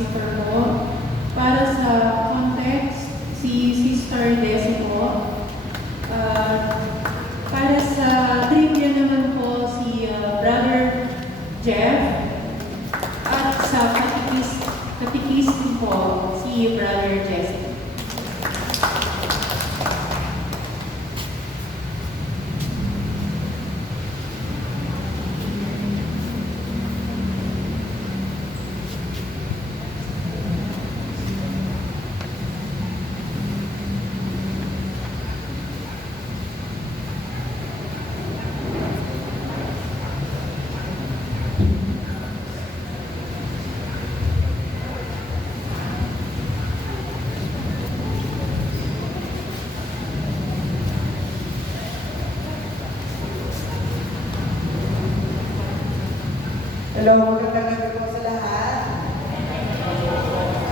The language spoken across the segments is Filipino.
speaker po. Para sa context, si Sister Desi po. Para sa trivia naman po, si Brother Jeff. At sa katikis po, si Brother Jesse. Hello, magandang gabi po sa lahat.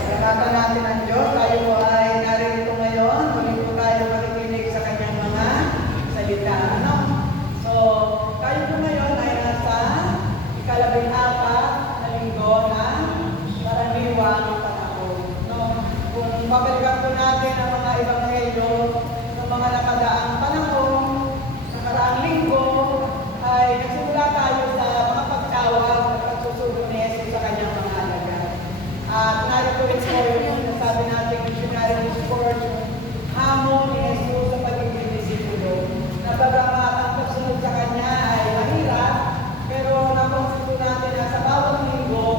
Salamat natin ang Diyos. Tayo po ay naririto ngayon. Muli po tayo makikinig sa kanyang mga salita. So, tayo po ngayon ay nasa ika-14 na linggo ng karaniwang panahon. Kung babalikan po natin ang mga ebanghelyo ng mga nakadaang panahon, nakaraang linggo, ay nagsimula tayo sa mga pagtawag at pagsusugo ni Jesus sa kanyang mga alagad. At narito rin po yung sinasabi natin missionary discourse, hamon ni Jesus sa pagiging disipulo. Na bagamat ang pagsunod sa kanya ay mahirap, pero napansin po natin na sa bawat linggo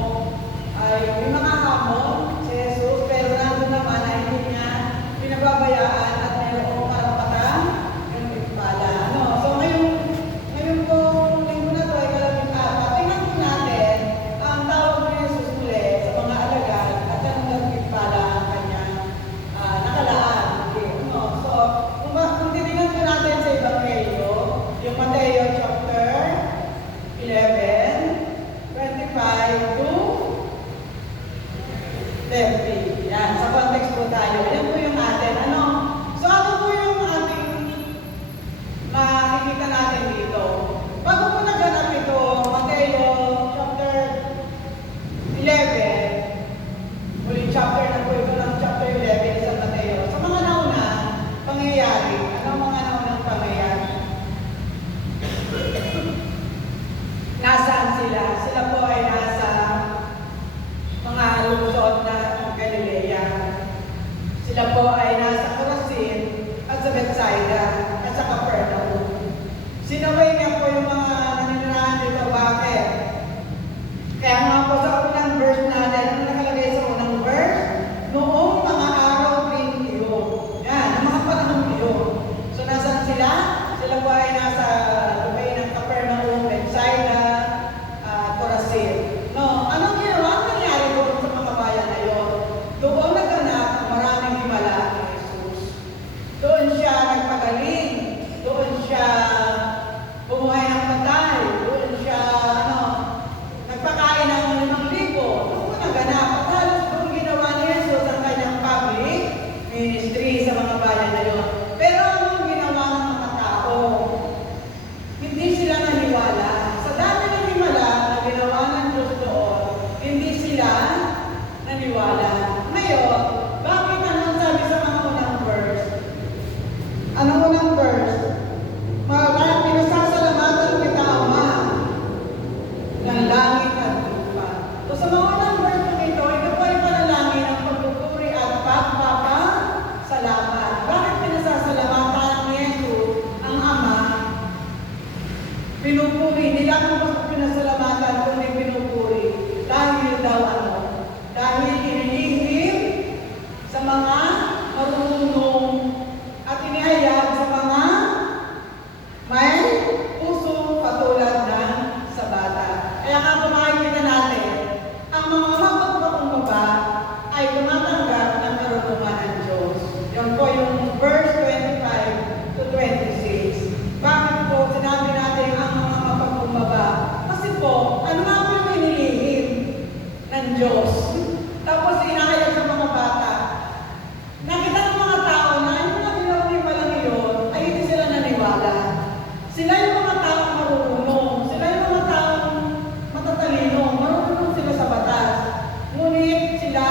ay may mga hamon si Jesus, pero nandun naman ay hindi niya pinababayaan at mayroong karapatan yung pala. So ngayon po, linggo na ito ay ika-14. Tingnan po natin ang tawag ni Jesus muli sa mga alagad at ang nagpipala ang kanyang nakalaan. So, kung titingnan po natin sa Ebanghelyo, yung Mateo chapter 11, 25 to 30. Yan, sa context po tayo. Yan po yung atin. So, ano po yung ating makikita natin dito? Bago po naganap ito, Mateo chapter 11, ulit chapter na po ito ng chapter 11 sa Mateo. Sa mga nauna, pangyayari. Ano mga naunang pangyayari? Nasaan sila? Sila po ay nasa mga lungsod na Galilea. Sila po ay nasa Corazin at sa Bethsaida at sa Capernaum. Sinaway niya po yung mga naninirahan dito. Bakit? Kaya nga po sa unang verse natin, ano nakalagay sa unang verse? Noong mga araw din iyon. Yan, ang mga panahon iyon. So, nasaan sila? Sila po ay nasa lupain ng Capernaum, Bethsaida, Corazin. Anong ginawa? Ang nangyari doon sa mga bayan na yun? Doon naganap ang maraming himala ni Jesus. Doon siya nagpagaling. Doon siya bumuhay ng patay. Doon siya nagpakain ng 5,000. Doon naganap. At halos doon ginawa ni Jesus ang kanyang public ministry sa mga bayan na yun. Pero anong ginawa ng mga tao? Hindi sila naniwala. Sa dami ng himala na ginawa ng Diyos doon, hindi sila naniwala. Ngayon, bakit anong sabi sa mga unang verse? Anong unang verse? Maraming pinasasalamatan kita, Ama, ng langit at lupa. So sa mga unang verse po ito, ito po ay panalangin ng pagpupuri at pagpapasalamat. Bakit pinasasalamatan ni Jesus ang Ama? Pinupuri, hindi lang ang pinasalamatan, kundi pinupuri. Dahil daw dahil inilihim sa mga marunong at inihayag sa mga may puso katulad ng sa bata. Kaya nga kung makikita natin, ang mga mapagpakumbaba ay tumatanggap ng karunungan ng Diyos. Yan po yung verse 25 to 26. Bakit po sinabi natin ang mga mapagkumbaba? Kasi po, ano nga po yung inilihim ng Diyos? Tapos inahayag sa mga bata. Nakita ng mga tao na yung mga ginawin lang yun ay hindi sila naniwala. Sila yung mga taong marunong. Sila yung mga taong matatalino. Marunong sila sa batas. Ngunit sila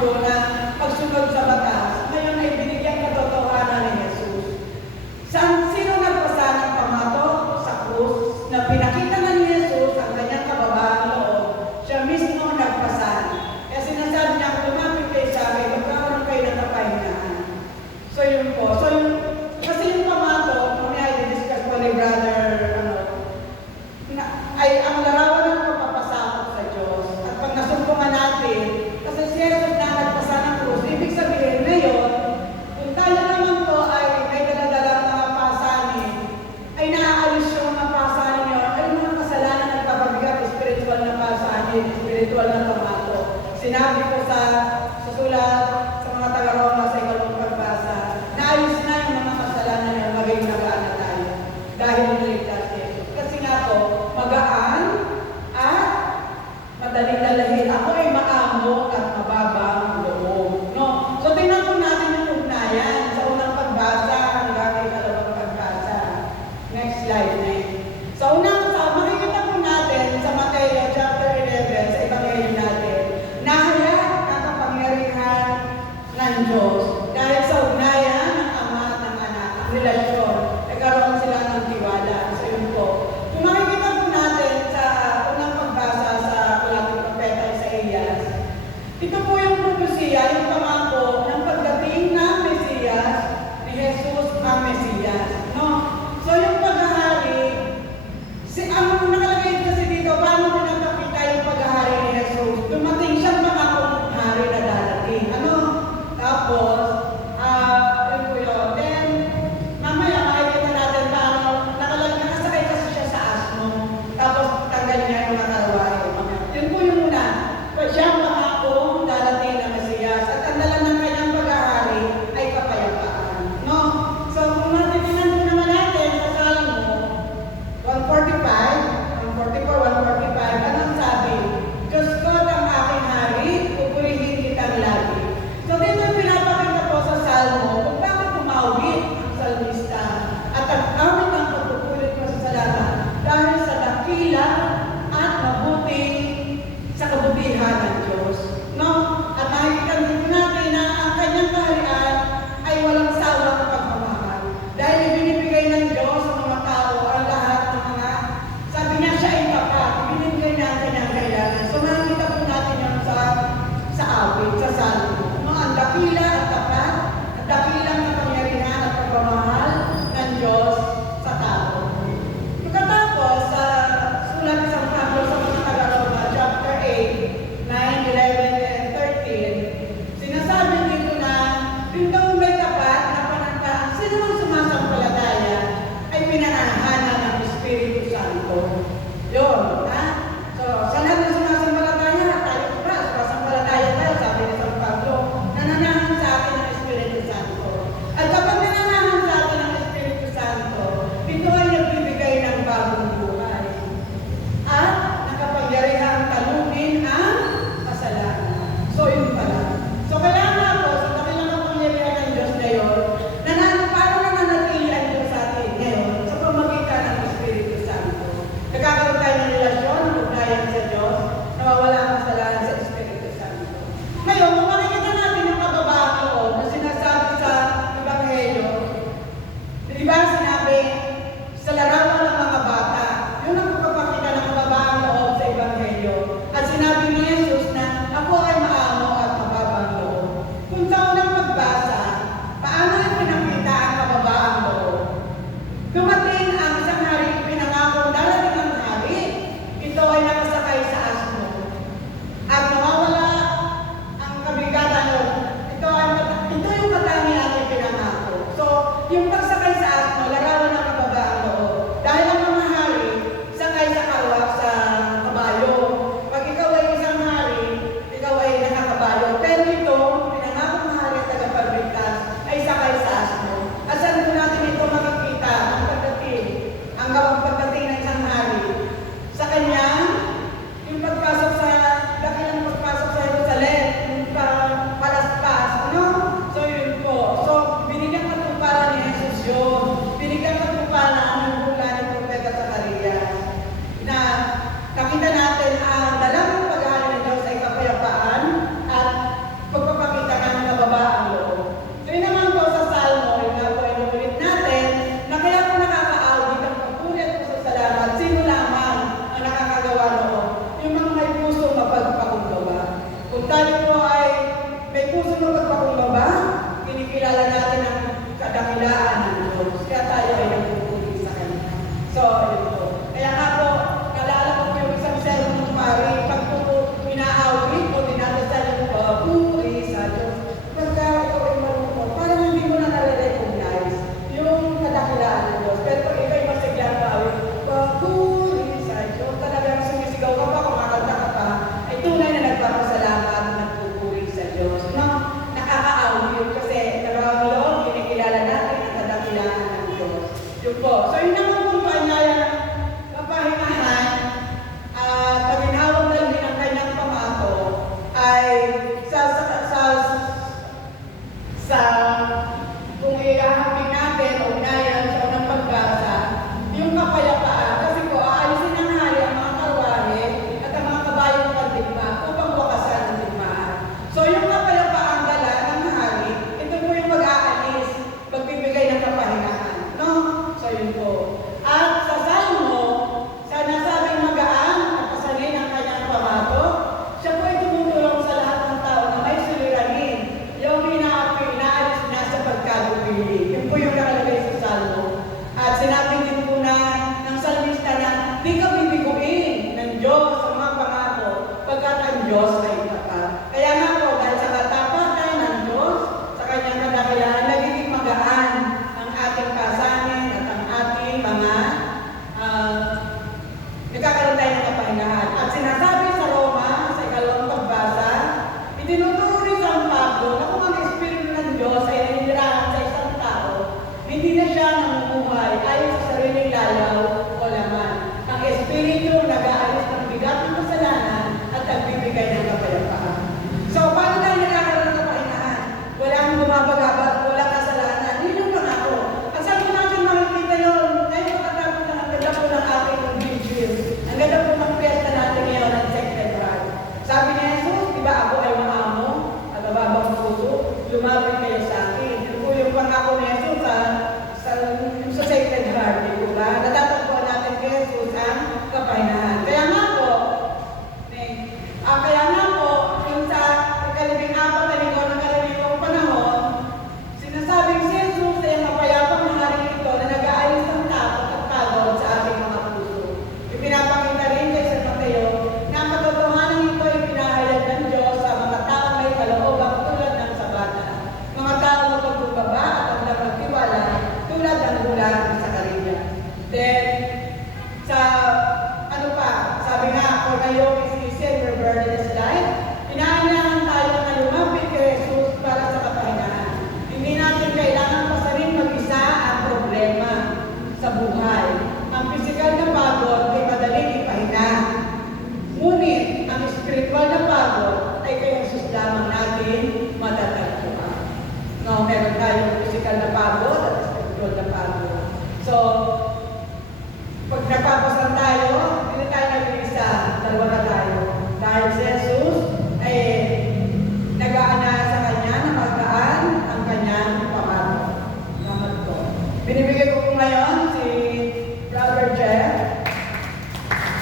Hudyo na pagsunod sa batas, ngayon ay binigyan katotohanan ni Jesus. Sino nagpasa ng pamato sa krus na pinakita na ni Jesus ang kanyang kababaang loob? Siya mismo ang nagpasa. Kaya sinasabi niya, kung lumapit kayo sa akin, magkakaroon kayo ng kapahingahan. So yun po. So yun, kasi yung pamato, kung ay discuss po ni brother, ay ang larawan ng pagpapasakot sa Diyos. At pag nasumpungan natin, kasi si Jesus na nagpasa ng krus, ibig sabihin ngayon, kung tayo naman po ay may daladalang mga pasanin, ay naaalis yung mga pasanin yun, ay mga kasalanan nagpapabigat, spiritual na pasanin, spiritual na pamato. Sinabi ko sa sulat sa mga taga-Roma sa ikalawang pagbasa, naayos na yung mga kasalanan yun, maging nagaan na tayo. Dahil niligtas ni Jesus. Kasi nga po, magaan at madaling dalahin. Ako ay maamo at mababang loob. No? So tingnan po natin yung ugnayan sa unang pagbasa hanggang ikalawang pagbasa. Next slide na yun. Makikita po natin sa Mateo chapter 11 sa Ebanghelyo natin, nahayag ang kapangyarihan ng Diyos dahil sa ugnayan ng ama at ng anak, ang relasyon, nagkaroon sila ng tiwala. So yun po. Kung makikita po natin sa unang pagbasa sa Kulating Propeta Isaías, ito po yung propesya, yung pangako ng pagdating ng Mesiyas, ni Jesus ang Mesiyas. No? So yung paghahari, ang nakalagay kasi dito, paano pinapakita yung paghahari ni Jesus? Dumating siyang pangakong hari na darating. Ano? Tapos,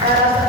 para sa